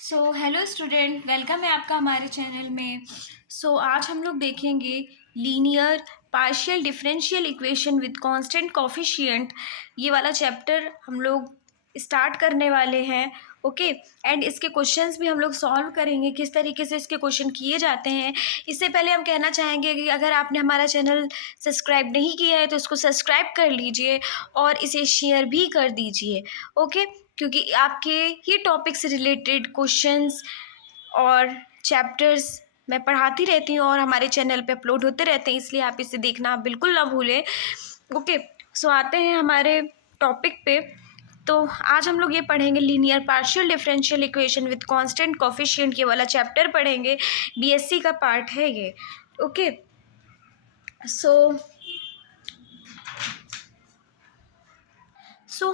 Hello student, welcome है आपका हमारे चैनल में। आज हम लोग देखेंगे linear partial differential equation with constant coefficient. ये वाला चैप्टर हम लोग स्टार्ट करने वाले हैं। ओके एंड इसके क्वेश्चंस भी हम लोग सॉल्व करेंगे, किस तरीके से इसके क्वेश्चन किए जाते हैं। इससे पहले हम कहना चाहेंगे कि अगर आपने हमारा चैनल सब्सक्राइब नहीं किया है तो इसको सब्सक्राइब कर लीजिए और इसे शेयर भी कर दीजिए। ओके, क्योंकि आपके ये टॉपिक से रिलेटेड क्वेश्चंस और चैप्टर्स मैं पढ़ाती रहती हूँ और हमारे चैनल पे अपलोड होते रहते हैं, इसलिए आप इसे देखना बिल्कुल ना भूलें। ओके, आते हैं हमारे टॉपिक पे। तो आज हम लोग ये पढ़ेंगे linear partial differential equation with constant coefficient, ये वाला चैप्टर पढ़ेंगे। बीएससी का पार्ट है ये। ओके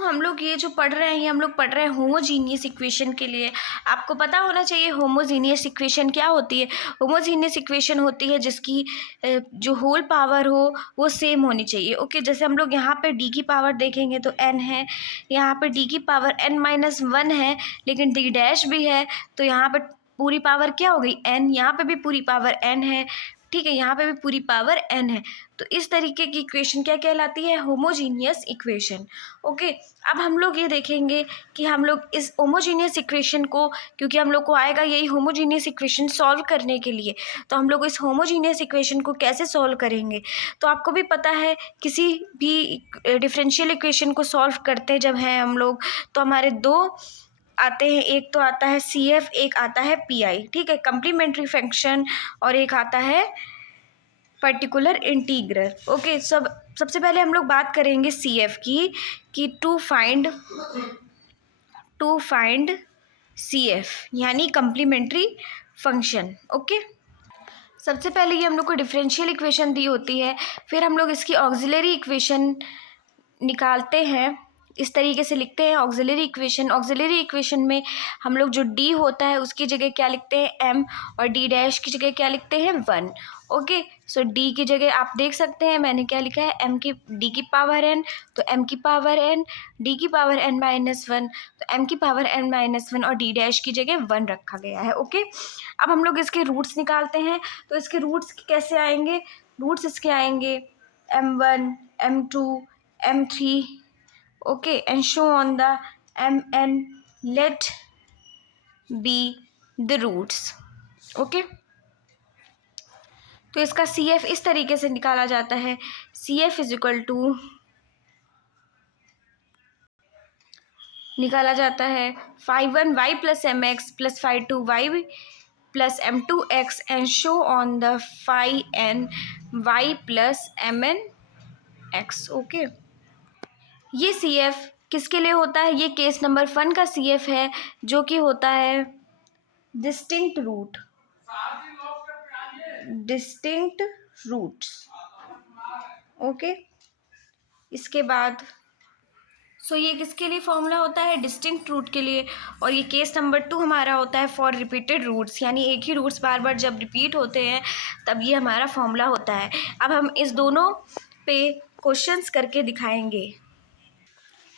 हम लोग ये जो पढ़ रहे हैं ये हम लोग पढ़ रहे हैं होमोजीनियस इक्वेशन के लिए। आपको पता होना चाहिए होमोजीनियस इक्वेशन क्या होती है। होमोजीनियस इक्वेशन होती है जिसकी जो होल पावर हो वो सेम होनी चाहिए। ओके, जैसे हम लोग यहाँ पे डी की पावर देखेंगे तो n है, यहाँ पे डी की पावर n-1 है, लेकिन डी डैश भी है, तो यहाँ पे पूरी पावर क्या हो गई n। यहाँ पे भी पूरी पावर n है, ठीक है, यहाँ पे भी पूरी पावर n है। तो इस तरीके की इक्वेशन क्या कहलाती है, होमोजीनियस इक्वेशन। ओके, अब हम लोग ये देखेंगे कि हम लोग इस होमोजीनियस इक्वेशन को, क्योंकि हम लोग को आएगा यही होमोजीनियस इक्वेशन सॉल्व करने के लिए, तो हम लोग इस होमोजीनियस इक्वेशन को कैसे सॉल्व करेंगे। तो आपको भी पता है किसी भी डिफरेंशियल इक्वेशन को सॉल्व करते जब हैं हम लोग, तो हमारे दो आते हैं, एक तो आता है CF, एक आता है PI, ठीक है, कम्प्लीमेंट्री फंक्शन, और एक आता है पर्टिकुलर इंटीग्रल। ओके, सबसे पहले हम लोग बात करेंगे CF की, कि टू फाइंड CF यानी कम्प्लीमेंट्री फंक्शन। ओके, सबसे पहले ये हम लोग को डिफरेंशियल इक्वेशन दी होती है, फिर हम लोग इसकी ऑक्सिलरी इक्वेशन निकालते हैं। इस तरीके से लिखते हैं ऑक्सिलरी इक्वेशन। ऑक्सिलरी इक्वेशन में हम लोग जो d होता है उसकी जगह क्या लिखते हैं m, और d डैश की जगह क्या लिखते हैं 1। ओके, d की जगह आप देख सकते हैं मैंने क्या लिखा है, d की पावर n, तो m की पावर n, d की पावर n-1, तो m की पावर n-1, और d डैश की जगह 1 रखा गया है। ओके, अब हम लोग इसके रूट्स निकालते हैं। तो इसके रूट्स कैसे आएंगे, रूट्स इसके आएंगे m1, m2, m3, okay, and show on the mn let be the roots। okay, तो इसका CF इस तरीके से निकाला जाता है, CF इज इक्वल टू निकाला जाता है 5(1)y plus mx plus 5(2)y plus m2x and show on the 5(n)y plus mn(x)। Okay, ये CF किसके लिए होता है, ये केस नंबर 1 का CF है, जो कि होता है डिस्टिंक्ट रूट्स। ओके, इसके बाद ये किसके लिए फॉर्मूला होता है, डिस्टिंक्ट रूट के लिए। और ये केस नंबर 2 हमारा होता है फॉर रिपीटेड रूट्स, यानी एक ही रूट्स बार बार जब रिपीट होते हैं तब ये हमारा फॉर्मूला होता है। अब हम इस दोनों पे क्वेश्चंस करके दिखाएंगे।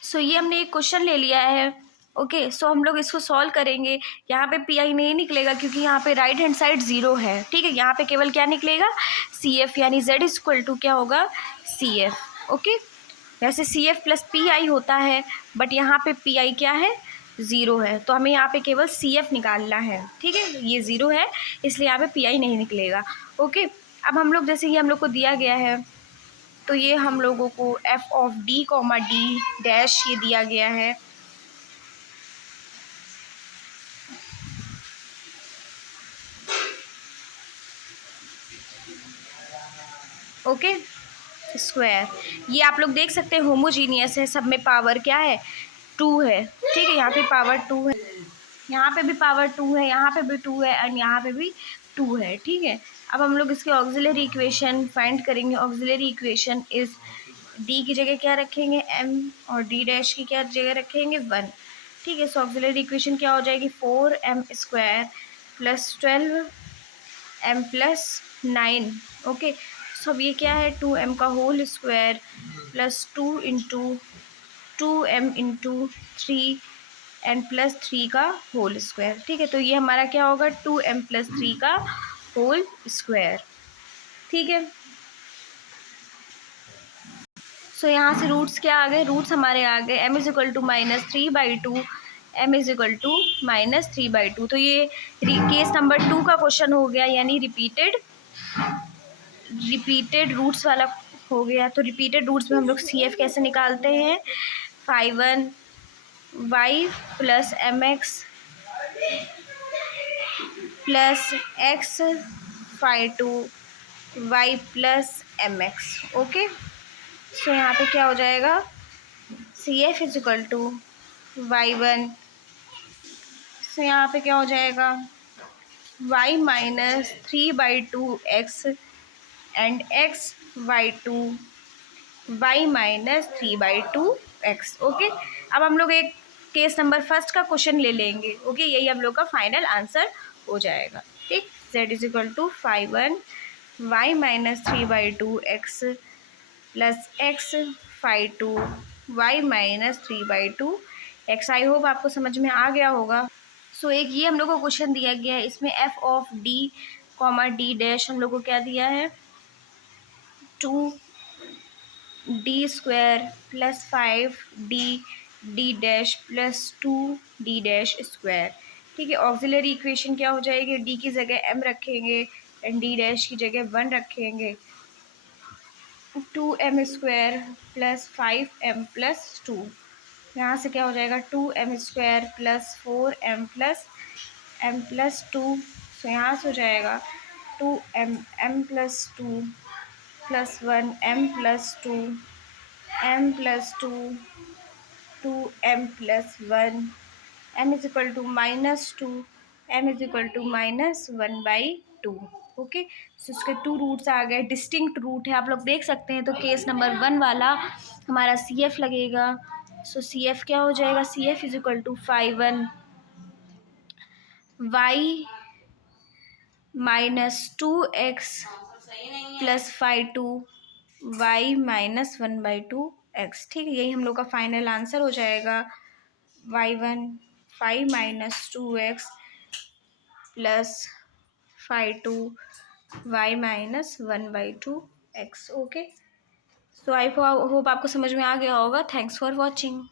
ये हमने एक क्वेश्चन ले लिया है। ओके, हम लोग इसको सॉल्व करेंगे। यहाँ पे PI नहीं निकलेगा क्योंकि यहाँ पे राइट हैंड साइड 0 है, ठीक है, यहाँ पे केवल क्या निकलेगा CF, यानी Z इक्वल टू क्या होगा CF। ओके, वैसे CF प्लस PI होता है, बट यहाँ पे PI क्या है 0 है, तो हमें यहाँ पे केवल CF निकालना है, ठीक है, ये 0 है इसलिए यहाँ पे PI नहीं निकलेगा। ओके, अब हम लोग जैसे ये हम लोग को दिया गया है, तो ये हम लोगों को f of d, d dash ये दिया गया है। ओके, स्क्वायर, ये आप लोग देख सकते हैं होमोजीनियस है, सब में पावर क्या है 2 है, ठीक है, यहाँ पे पावर 2 है, यहाँ पे भी पावर 2 है, यहाँ पे भी 2 है, और यहाँ पे भी 2 है, ठीक है। अब हम लोग इसके ऑक्सिलरी इक्वेशन फाइंड करेंगे। ऑक्सिलरी इक्वेशन इज d की जगह क्या रखेंगे m, और d डैश की क्या जगह रखेंगे 1, ठीक है। ऑक्सिलरी इक्वेशन क्या हो जाएगी 4m² plus 12m plus 9। Okay, अब ये क्या है 2m का whole square plus 2 into 2m into 3 2m+3 का होल स्क्वायर। ठीक है, तो ये हमारा क्या होगा, 2m+3 का होल स्क्वायर। ठीक है, सो यहाँ से रूट्स क्या आ गए, रूट्स हमारे आ गए m=−3/2, m=−3/2। तो ये केस नंबर 2 का क्वेश्चन हो गया, यानी रिपीटेड रूट्स वाला हो गया। तो रिपीटेड रूट्स में हम लोग CF कैसे निकालते हैं, 5y + mx + x 5y + mx। Okay, सो यहाँ पे क्या हो जाएगा, CF y1, सो यहाँ पे क्या हो जाएगा, y-3/2x एंड y-3/2x। ओके, अब हम लोग एक केस नंबर फर्स्ट का क्वेश्चन ले लेंगे। ओके, यही हम लोग का फाइनल आंसर हो जाएगा। ठीक, z=5 y-3/2x + x 5 y-3/2x। I hope आपको समझ में आ गया होगा। सो एक ये हम लोग को क्वेश्चन दिया गया है, इसमें f(d), d' हम लोग को क्या दिया है, 2d² + 5d + 2d²। ठीक है, ऑक्सिलरी इक्वेशन क्या हो जाएगी, d की जगह m रखेंगे एंड d' की जगह 1 रखेंगे, 2m² + 5m + 2। यहाँ से क्या हो जाएगा, 2m² + 4m + m + 2। तो यहाँ से हो जाएगा 2m + 2 + 1 m + 2 m + 2 2m + 1 m = -2 m = -1/2। Okay, सो इसके 2 रूट्स आ गए, डिस्टिंक्ट रूट है, आप लोग देख सकते हैं। तो केस नंबर 1 वाला हमारा CF लगेगा। सो CF क्या हो जाएगा, CF = 5 y -2x + 5 y -1/2x। ठीक है, यही हम लोग का फाइनल आंसर हो जाएगा, y1 5 -2x + 5 y -1/2x। Okay, so I hope आपको समझ में आ गया होगा। Thanks for watching.